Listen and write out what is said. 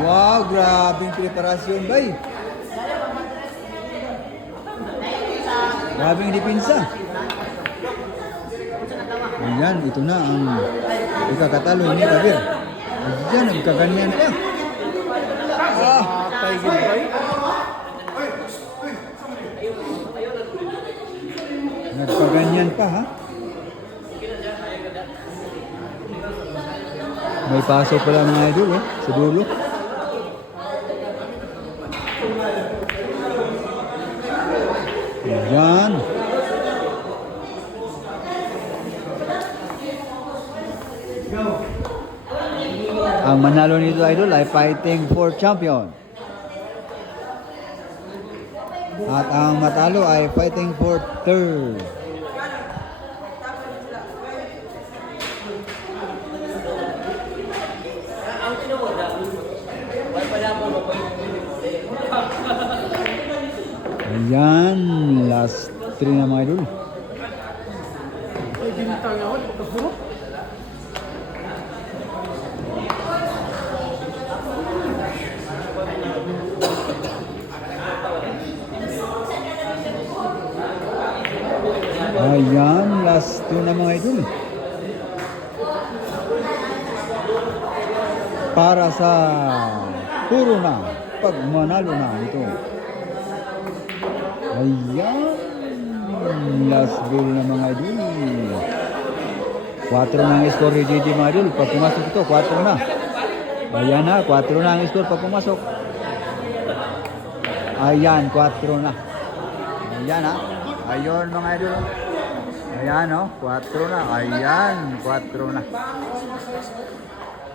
Wow, grabing preparasyon, bay. Grabing dipinsa. Ayan, ito na ang ikakatalo ni Kabir. Ayan, nagkaganyan pa. Ah, paigil bay. Nagkaganyan pa, ha? May pasok pala mga idol oh, sa dulo. Ayan. Ang manalo nito idol ay fighting for champion. At ang matalo ay fighting for third. Ayan, last three na mga idol. Ayan, last two na mga idol. Para sa puro na, pag manalo na ito. Ayan, last goal na mga idol. 4 na ang score ni JJ mga idol. Pag pumasok ito, 4 na. Ayan na, 4 na ang score pag pumasok. Ayan, 4 na. Ayan ha. Ayun mga idol. Ayan oh, 4 na. Ayan, 4 na.